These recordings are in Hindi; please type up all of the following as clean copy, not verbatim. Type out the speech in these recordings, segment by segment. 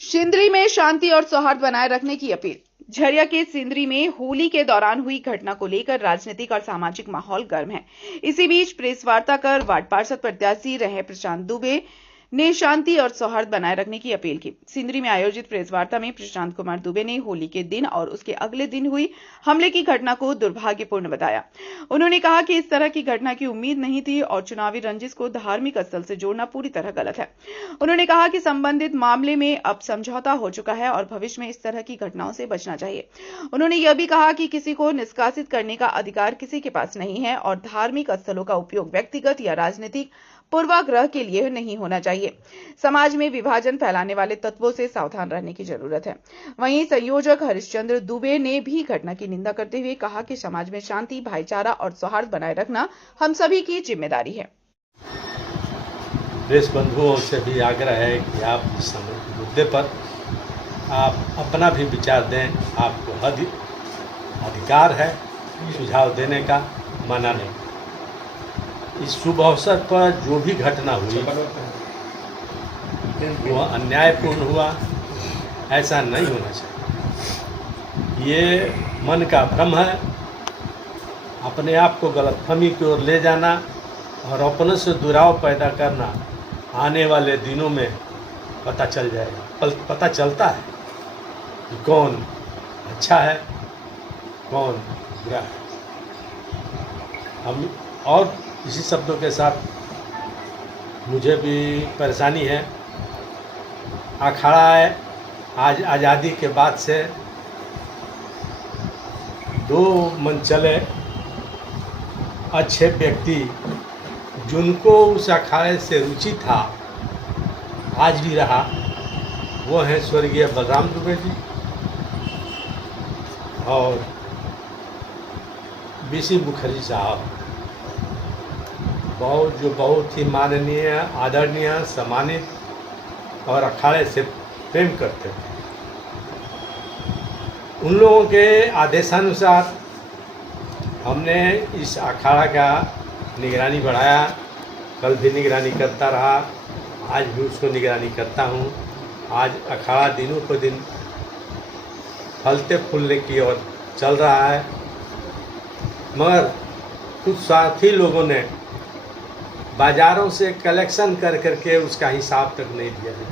सिंदरी में शांति और सौहार्द बनाए रखने की अपील। झरिया के सिंदरी में होली के दौरान हुई घटना को लेकर राजनीतिक और सामाजिक माहौल गर्म है। इसी बीच प्रेस वार्ता कर वार्ड पार्षद प्रत्याशी रहे प्रशांत दुबे ने शांति और सौहार्द बनाए रखने की अपील की। सिंदरी में आयोजित प्रेस वार्ता में प्रशांत कुमार दुबे ने होली के दिन और उसके अगले दिन हुई हमले की घटना को दुर्भाग्यपूर्ण बताया। उन्होंने कहा कि इस तरह की घटना की उम्मीद नहीं थी और चुनावी रंजिश को धार्मिक स्थल से जोड़ना पूरी तरह गलत है। उन्होंने कहा कि संबंधित मामले में अब समझौता हो चुका है और भविष्य में इस तरह की घटनाओं से बचना चाहिए। उन्होंने यह भी कहा कि किसी को निष्कासित करने का अधिकार किसी के पास नहीं है और धार्मिक स्थलों का उपयोग व्यक्तिगत या राजनीतिक पूर्वाग्रह के लिए नहीं होना चाहिए। समाज में विभाजन फैलाने वाले तत्वों से सावधान रहने की जरूरत है। वहीं संयोजक हरिश्चंद्र दुबे ने भी घटना की निंदा करते हुए कहा कि समाज में शांति, भाईचारा और सौहार्द बनाए रखना हम सभी की जिम्मेदारी है। प्रेस बंधुओं से भी आग्रह है कि आप इस मुद्दे पर आप अपना भी विचार दें। आपको अधिकार है सुझाव देने का, मना नहीं। इस शुभ अवसर पर जो भी घटना हुई वो अन्यायपूर्ण हुआ, ऐसा नहीं होना चाहिए। ये मन का भ्रम है, अपने आप को गलतफहमी की ओर ले जाना और अपने से दुराव पैदा करना आने वाले दिनों में पता चल जाएगा। पता चलता है कि कौन अच्छा है कौन बुरा है। हम और इसी शब्दों के साथ मुझे भी परेशानी है। अखाड़ा है, आज आज़ादी के बाद से दो मनचले अच्छे व्यक्ति जिनको उस अखाड़े से रुचि था, आज भी रहा, वो हैं स्वर्गीय बलराम दुबे जी और बीसी मुखर्जी साहब, बहुत ही माननीय, आदरणीय, सम्मानित और अखाड़े से प्रेम करते थे। उन लोगों के आदेशानुसार हमने इस अखाड़ा का निगरानी बढ़ाया। कल भी निगरानी करता रहा, आज भी उसको निगरानी करता हूँ। आज अखाड़ा दिनों को दिन फलते फूलने की ओर चल रहा है, मगर कुछ साथी लोगों ने बाज़ारों से कलेक्शन कर करके उसका हिसाब तक नहीं दिया है,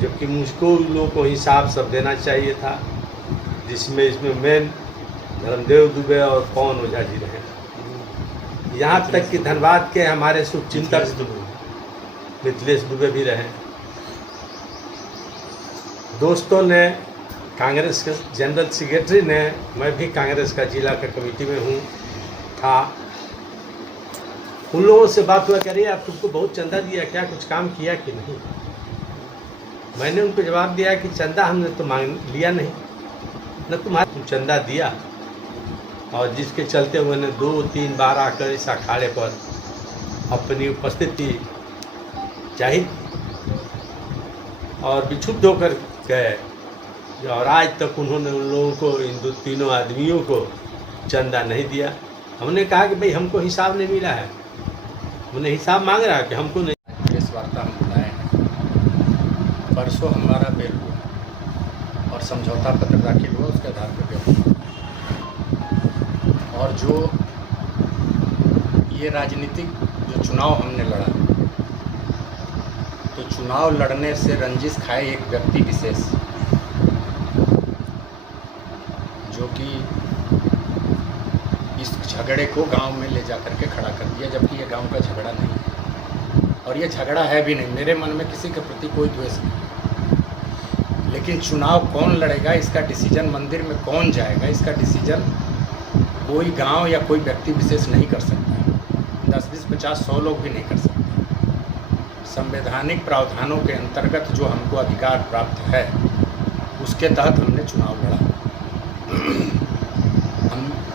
जबकि मुझको उन लोगों को हिसाब सब देना चाहिए था, जिसमें इसमें मेन धर्मदेव दुबे और पवन ओझा जी रहे। यहाँ तक कि धनबाद के हमारे शुभचिंतक मिथिलेश दुबे भी रहे। दोस्तों ने, कांग्रेस के जनरल सेक्रेटरी ने, मैं भी कांग्रेस का जिला का कमेटी में हूँ था, उन लोगों से बात हुआ, कह रही है आप तुमको बहुत चंदा दिया, क्या कुछ काम किया कि नहीं। मैंने उनको जवाब दिया कि चंदा हमने तो मांग लिया नहीं, न तुम्हारा तुम चंदा दिया, और जिसके चलते उन्होंने 2-3 बार आकर इस अखाड़े पर अपनी उपस्थिति जाहिर और विक्षुब्ध होकर गए। और आज तक उन्होंने उन लोगों को, इन तीनों आदमियों को चंदा नहीं दिया। हमने कहा कि भाई हमको हिसाब नहीं मिला है, उन्हें हिसाब मांग रहा है कि हमको नहीं। प्रेस वार्ता हम बुलाए हैं। परसों हमारा बेल हुआ और समझौता पत्र दाखिल हुआ, उसके आधार पर बेल हुआ। और जो ये राजनीतिक जो चुनाव हमने लड़ा, तो चुनाव लड़ने से रंजिश खाए एक व्यक्ति विशेष, जो कि इस झगड़े को गांव में ले जाकर के खड़ा कर दिया, जबकि ये गांव का झगड़ा नहीं है और ये झगड़ा है भी नहीं। मेरे मन में किसी के प्रति कोई द्वेष नहीं, लेकिन चुनाव कौन लड़ेगा, इसका डिसीजन, मंदिर में कौन जाएगा, इसका डिसीजन कोई गांव या कोई व्यक्ति विशेष नहीं कर सकता। 10-20, 50, 100 लोग भी नहीं कर सकते। संवैधानिक प्रावधानों के अंतर्गत जो हमको अधिकार प्राप्त है, उसके तहत हमने चुनाव लड़ा।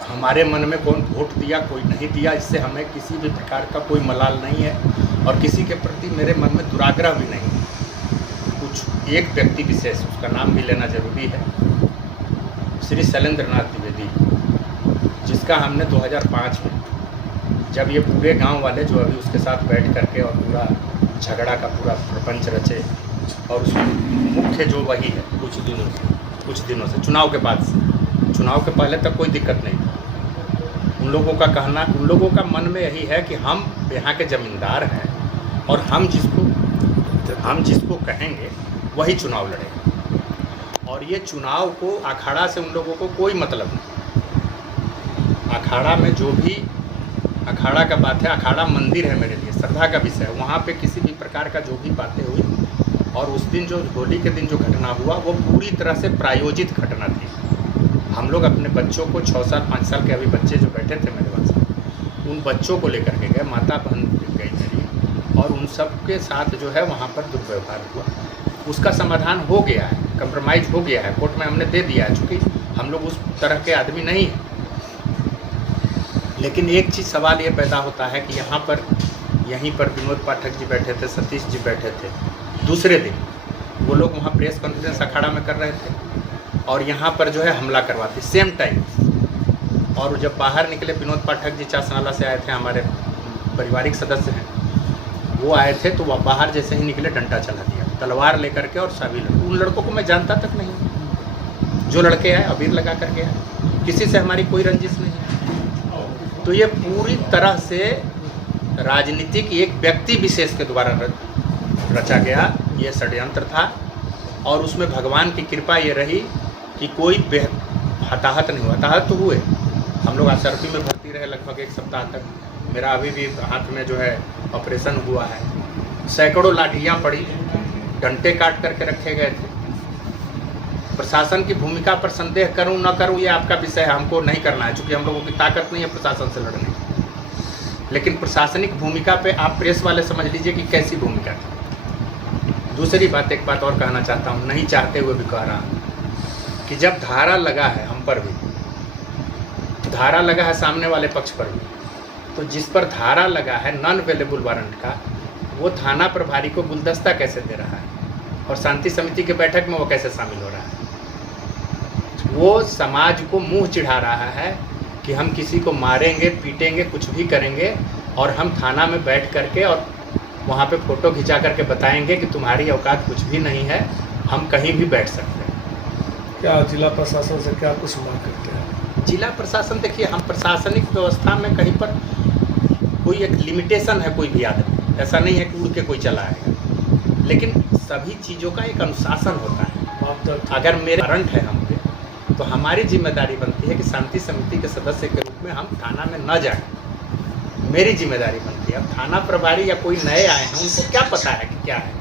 हमारे मन में कौन वोट दिया कोई नहीं दिया, इससे हमें किसी भी प्रकार का कोई मलाल नहीं है और किसी के प्रति मेरे मन में दुराग्रह भी नहीं है। कुछ एक व्यक्ति विशेष, उसका नाम भी लेना जरूरी है, श्री शैलेंद्रनाथ द्विवेदी, जिसका हमने 2005 में, जब ये पूरे गांव वाले जो अभी उसके साथ बैठ करके और पूरा झगड़ा का पूरा प्रपंच रचे, और उसमें मुख्य जो वही है कुछ दिनों से चुनाव के बाद से, चुनाव के पहले तक कोई दिक्कत नहीं था। उन लोगों का मन में यही है कि हम यहाँ के ज़मींदार हैं और हम जिसको कहेंगे वही चुनाव लड़ेगा। और ये चुनाव को अखाड़ा से उन लोगों को कोई मतलब नहीं। अखाड़ा में जो भी अखाड़ा का बात है, अखाड़ा मंदिर है मेरे लिए, श्रद्धा का विषय है। वहाँ पे किसी भी प्रकार का जो भी बातें हुई और उस दिन जो होली के दिन जो घटना हुआ वो पूरी तरह से प्रायोजित घटना थी। हम लोग अपने बच्चों को 6 साल 5 साल के अभी बच्चे जो बैठे थे मेरे पास, उन बच्चों को लेकर के गए, माता बहन गई मेरी, और उन सब के साथ जो है वहाँ पर दुर्व्यवहार हुआ। उसका समाधान हो गया है, कंप्रोमाइज़ हो गया है, कोर्ट में हमने दे दिया है, चूँकि हम लोग उस तरह के आदमी नहीं हैं। लेकिन एक चीज़ सवाल ये पैदा होता है कि यहीं पर विनोद पाठक जी बैठे थे, सतीश जी बैठे थे। दूसरे दिन वो लोग वहाँ प्रेस कॉन्फ्रेंस अखाड़ा में कर रहे थे और यहाँ पर जो है हमला करवाते सेम टाइम। और जब बाहर निकले, विनोद पाठक जी चासनाला से आए थे, हमारे पारिवारिक सदस्य हैं, वो आए थे, तो वह बाहर जैसे ही निकले डंडा चला दिया, तलवार लेकर के। और सभी उन लड़कों को मैं जानता तक नहीं, जो लड़के आए अबीर लगा करके आए, किसी से हमारी कोई रंजिश नहीं। तो ये पूरी तरह से राजनीतिक एक व्यक्ति विशेष के द्वारा रचा गया ये षड्यंत्र था। और उसमें भगवान की कृपा ये रही कि कोई हताहत नहीं हुआ। हताहत तो हुए, हम लोग आरपी में भर्ती रहे लगभग 1 सप्ताह तक। मेरा अभी भी हाथ में जो है ऑपरेशन हुआ है। सैकड़ों लाठियाँ पड़ी, डंटे काट करके रखे गए थे। प्रशासन की भूमिका पर संदेह करूं न करूं ये आपका विषय है, हमको नहीं करना है, चूँकि हम लोगों की ताकत नहीं है प्रशासन से लड़ने की। लेकिन प्रशासनिक भूमिका पे आप प्रेस वाले समझ लीजिए कि कैसी भूमिका थी। दूसरी बात, एक बात और कहना चाहता हूँ, नहीं चाहते हुए भी कह रहा हूँ कि जब धारा लगा है, हम पर भी धारा लगा है, सामने वाले पक्ष पर भी, तो जिस पर धारा लगा है नॉन अवेलेबल वारंट का, वो थाना प्रभारी को गुलदस्ता कैसे दे रहा है और शांति समिति के बैठक में वो कैसे शामिल हो रहा है। वो समाज को मुंह चिढ़ा रहा है कि हम किसी को मारेंगे, पीटेंगे, कुछ भी करेंगे, और हम थाना में बैठ करके और वहाँ पे फ़ोटो खिंचा करके बताएंगे कि तुम्हारी औकात कुछ भी नहीं है, हम कहीं भी बैठ सकते हैं। क्या जिला प्रशासन से क्या कुछ मांग करते हैं? जिला प्रशासन, देखिए, हम प्रशासनिक व्यवस्था में कहीं पर कोई एक लिमिटेशन है, कोई भी आदमी ऐसा नहीं है कि उड़ के कोई चला आएगा, लेकिन सभी चीज़ों का एक अनुशासन होता है। अगर मेरे वारंट है हम पे, तो हमारी जिम्मेदारी बनती है कि शांति समिति के सदस्य के रूप में हम थाना में न जाएं, मेरी जिम्मेदारी बनती है। अब थाना प्रभारी या कोई नए आए हैं, उनको क्या पता है कि क्या है,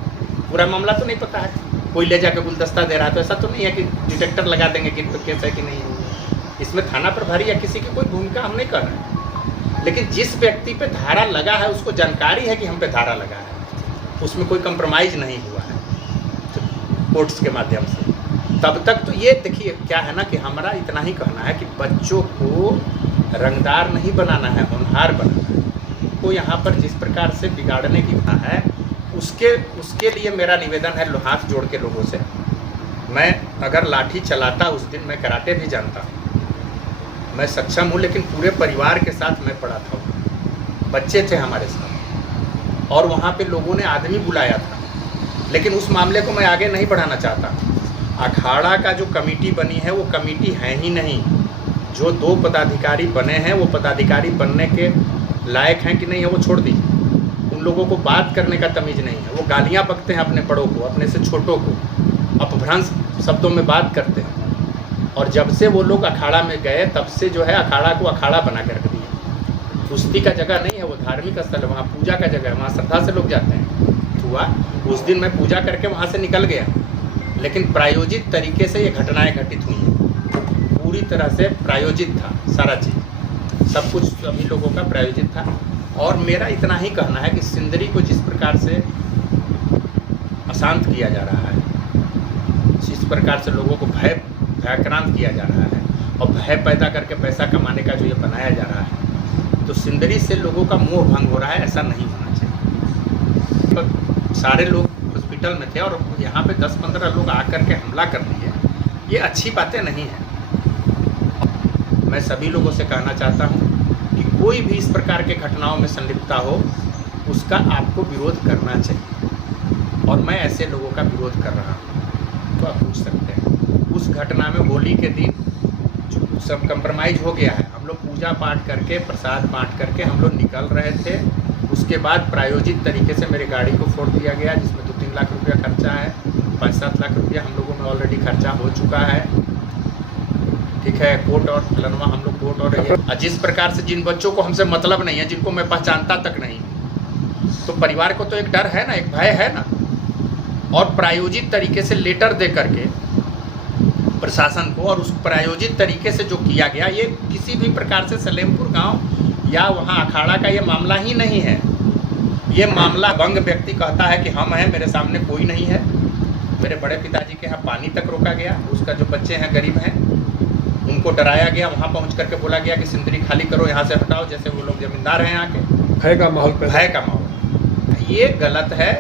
पूरा मामला तो नहीं पता है। कोई ले जाकर गुलदस्ता दे रहा है तो ऐसा तो नहीं है कि डिटेक्टर लगा देंगे कि तो केस है कि नहीं है। इसमें थाना प्रभारी या किसी की कोई भूमिका हम नहीं कर रहे हैं। लेकिन जिस व्यक्ति पे धारा लगा है उसको जानकारी है कि हम पे धारा लगा है, उसमें कोई कंप्रोमाइज़ नहीं हुआ है कोर्ट्स के माध्यम से। तब तक तो ये देखिए क्या है ना कि हमारा इतना ही कहना है कि बच्चों को रंगदार नहीं बनाना है, होनहार बनाना है। उनको यहाँ पर जिस प्रकार से बिगाड़ने की बात है, उसके लिए मेरा निवेदन है हाथ जोड़ के लोगों से। मैं अगर लाठी चलाता उस दिन, मैं कराटे भी जानता हूँ, मैं सक्षम हूँ, लेकिन पूरे परिवार के साथ मैं पड़ा था, बच्चे थे हमारे साथ, और वहाँ पे लोगों ने आदमी बुलाया था। लेकिन उस मामले को मैं आगे नहीं बढ़ाना चाहता। अखाड़ा का जो कमेटी बनी है वो कमेटी है ही नहीं। जो 2 पदाधिकारी बने हैं वो पदाधिकारी बनने के लायक हैं कि नहीं है वो छोड़ दीजिए। उन लोगों को बात करने का तमीज़ नहीं है, वो गालियाँ बकते हैं अपने बड़ों को, अपने से छोटों को, अपभ्रंश शब्दों में बात करते हैं। और जब से वो लोग अखाड़ा में गए तब से जो है अखाड़ा को अखाड़ा बना कर रख दिया। कुश्ती का जगह नहीं है, वो धार्मिक स्थल है, वहाँ पूजा का जगह है, वहाँ श्रद्धा से लोग जाते हैं। हुआ उस दिन मैं पूजा करके वहाँ से निकल गया, लेकिन प्रायोजित तरीके से ये घटनाएं घटित हुई हैं। पूरी तरह से प्रायोजित था सारा चीज़, सब कुछ सभी लोगों का प्रायोजित था। और मेरा इतना ही कहना है कि सिंदरी को जिस प्रकार से अशांत किया जा रहा है, जिस प्रकार से लोगों को भयक्रांत किया जा रहा है और भय पैदा करके पैसा कमाने का जो ये बनाया जा रहा है, तो सिंदरी से लोगों का मोह भंग हो रहा है। ऐसा नहीं होना चाहिए। तो सारे लोग हॉस्पिटल में थे और यहाँ पे 10-15 लोग आकर के हमला कर दिए, ये अच्छी बातें नहीं हैं। मैं सभी लोगों से कहना चाहता हूँ कि कोई भी इस प्रकार के घटनाओं में संलिप्तता हो, उसका आपको विरोध करना चाहिए। और मैं ऐसे लोगों का विरोध कर रहा हूँ। तो आप पूछ सकते हैं उस घटना में होली के दिन जो सब कंप्रोमाइज़ हो गया है, हम लोग पूजा पाठ करके प्रसाद बांट करके हम लोग निकल रहे थे। उसके बाद प्रायोजित तरीके से मेरी गाड़ी को फोड़ दिया गया, जिसमें 2-3 लाख रुपया खर्चा है। 5-7 लाख रुपया हम लोगों में ऑलरेडी खर्चा हो चुका है। ठीक है, कोर्ट और फलनवा हम लोग कोर्ट और जिस प्रकार से जिन बच्चों को हमसे मतलब नहीं है, जिनको मैं पहचानता तक नहीं, तो परिवार को तो एक डर है ना, एक भय है ना। और प्रायोजित तरीके से लेटर दे करके प्रशासन को, और उस प्रायोजित तरीके से जो किया गया, ये किसी भी प्रकार से सलेमपुर गांव या वहां अखाड़ा का ये मामला ही नहीं है। ये मामला बंग व्यक्ति कहता है कि हम हैं, मेरे सामने कोई नहीं है। मेरे बड़े पिताजी के यहाँ पानी तक रोका गया, उसका जो बच्चे हैं गरीब हैं उनको डराया गया, वहाँ पहुँच करके बोला गया कि सिंदरी खाली करो, यहाँ से हटाओ, जैसे वो लोग जमींदार हैं यहाँ के। भय का माहौल, भय का माहौल, ये गलत है।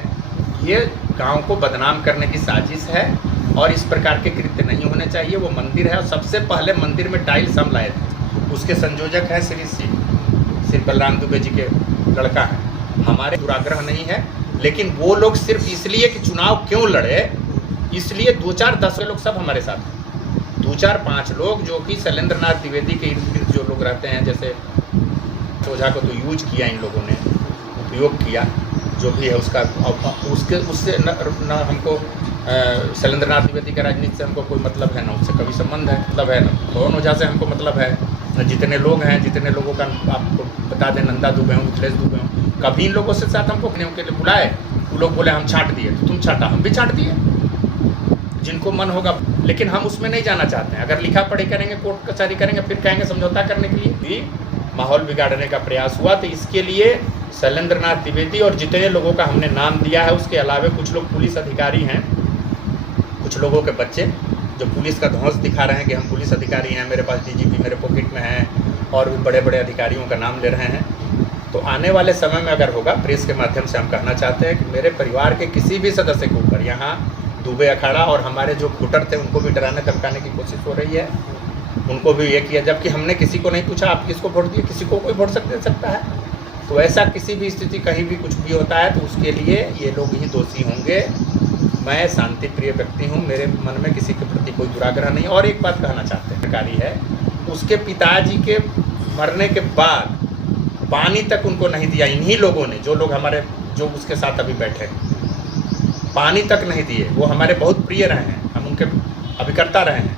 ये गांव को बदनाम करने की साजिश है और इस प्रकार के कृत्य नहीं होने चाहिए। वो मंदिर है और सबसे पहले मंदिर में टाइल्स हम लाए थे। उसके संयोजक हैं श्री बलराम दुबे जी के लड़का हैं। हमारे दुराग्रह नहीं है, लेकिन वो लोग सिर्फ इसलिए कि चुनाव क्यों लड़े, इसलिए 2-4-10 लोग सब हमारे साथ हैं। 2-4-5 लोग जो कि शैलेंद्रनाथ द्विवेदी के इर्द गिर्द जो लोग रहते हैं, जैसे सोझा को तो यूज किया इन लोगों ने, उपयोग किया, जो भी है उसका उससे न हमको शैलेंद्रनाथ द्विवेदी के राजनीति से हमको कोई मतलब है ना, उससे कभी संबंध है मतलब है ना, पवन ओझा से हमको मतलब है। जितने लोग हैं, जितने लोगों का आपको बता दें, नंदा दुबे हूँ, मिथिलेश दुबे हूँ, कभी इन लोगों से साथ हमको उनके लिए बुलाए, वो लोग बोले हम छांट दिए, तो तुम छाटा, हम भी छांट दिए, जिनको मन होगा। लेकिन हम उसमें नहीं जाना चाहते हैं। अगर लिखा पढ़ी करेंगे, कोर्ट कचहरी करेंगे, फिर कहेंगे समझौता करने के लिए भी माहौल बिगाड़ने का प्रयास हुआ। तो इसके लिए शैलेंद्रनाथ द्विवेदी और जितने लोगों का हमने नाम दिया है, उसके अलावा कुछ लोग पुलिस अधिकारी हैं, कुछ लोगों के बच्चे जो पुलिस का ध्वंस दिखा रहे हैं कि हम पुलिस अधिकारी हैं, मेरे पास डीजीपी मेरे पॉकेट में है, और भी बड़े बड़े अधिकारियों का नाम ले रहे हैं। तो आने वाले समय में अगर होगा, प्रेस के माध्यम से हम कहना चाहते हैं कि मेरे परिवार के किसी भी सदस्य के ऊपर यहाँ दुबे अखाड़ा और हमारे जो वोटर थे उनको भी डराने धमकाने की कोशिश हो रही है। उनको भी ये किया, जबकि हमने किसी को नहीं पूछा आप किसको वोट दिए, किसी को कोई वोट सकता है। तो ऐसा किसी भी स्थिति कहीं भी कुछ भी होता है तो उसके लिए ये लोग ही दोषी होंगे। मैं शांति प्रिय व्यक्ति हूँ, मेरे मन में किसी के प्रति कोई दुराग्रह नहीं। और एक बात कहना चाहते हैं, सरकारी है, उसके पिताजी के मरने के बाद पानी तक उनको नहीं दिया इन्हीं लोगों ने, जो लोग हमारे जो उसके साथ अभी बैठे पानी तक नहीं दिए। वो हमारे बहुत प्रिय रहे हैं, हम उनके अभिकर्ता रहे हैं,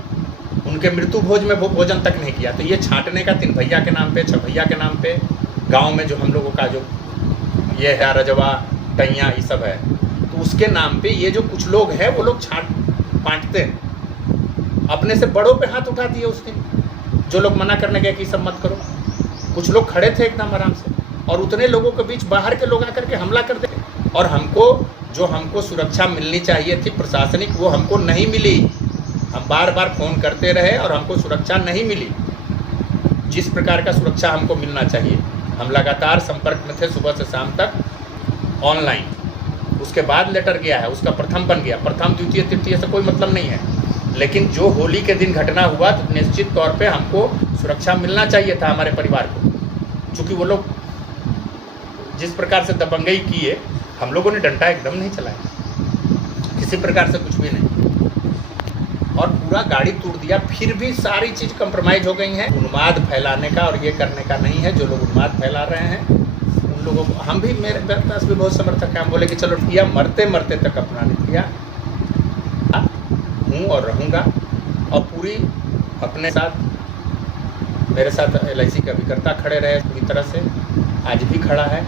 उनके मृत्यु भोज में भोजन तक नहीं किया। तो ये छांटने का 3 भैया के नाम पे, 6 भैया के नाम पे, गांव में जो हम लोगों का जो ये है रजवा टैया ये सब है, तो उसके नाम पे ये जो कुछ लोग हैं वो लोग बांटते हैं। अपने से बड़ों पे हाथ उठा दिए उस दिन, जो लोग मना करने गए कि सब मत करो। कुछ लोग खड़े थे एकदम आराम से, और उतने लोगों के बीच बाहर के लोग आकर के हमला कर देते। और हमको सुरक्षा मिलनी चाहिए थी प्रशासनिक, वो हमको नहीं मिली। हम बार बार फ़ोन करते रहे और हमको सुरक्षा नहीं मिली, जिस प्रकार का सुरक्षा हमको मिलना चाहिए। हम लगातार संपर्क में थे सुबह से शाम तक ऑनलाइन। उसके बाद लेटर गया है, उसका प्रथम बन गया, प्रथम द्वितीय तृतीय से कोई मतलब नहीं है। लेकिन जो होली के दिन घटना हुआ तो निश्चित तौर पे हमको सुरक्षा मिलना चाहिए था हमारे परिवार को, क्योंकि वो लोग जिस प्रकार से दबंगई किए, हम लोगों ने डंडा एकदम नहीं चलाया, किसी प्रकार से कुछ भी नहीं, और पूरा गाड़ी तोड़ दिया। फिर भी सारी चीज़ कंप्रोमाइज़ हो गई है। उन्माद फैलाने का और ये करने का नहीं है। जो लोग उन्माद फैला रहे हैं उन लोगों को हम भी, मेरे पास भी बहुत समर्थक हैं, हम बोले कि चलो किया, मरते मरते तक अपना नहीं किया हूँ और रहूँगा। और पूरी अपने साथ, मेरे साथ LIC के अभिकर्ता खड़े रहे पूरी तरह से, आज भी खड़ा है।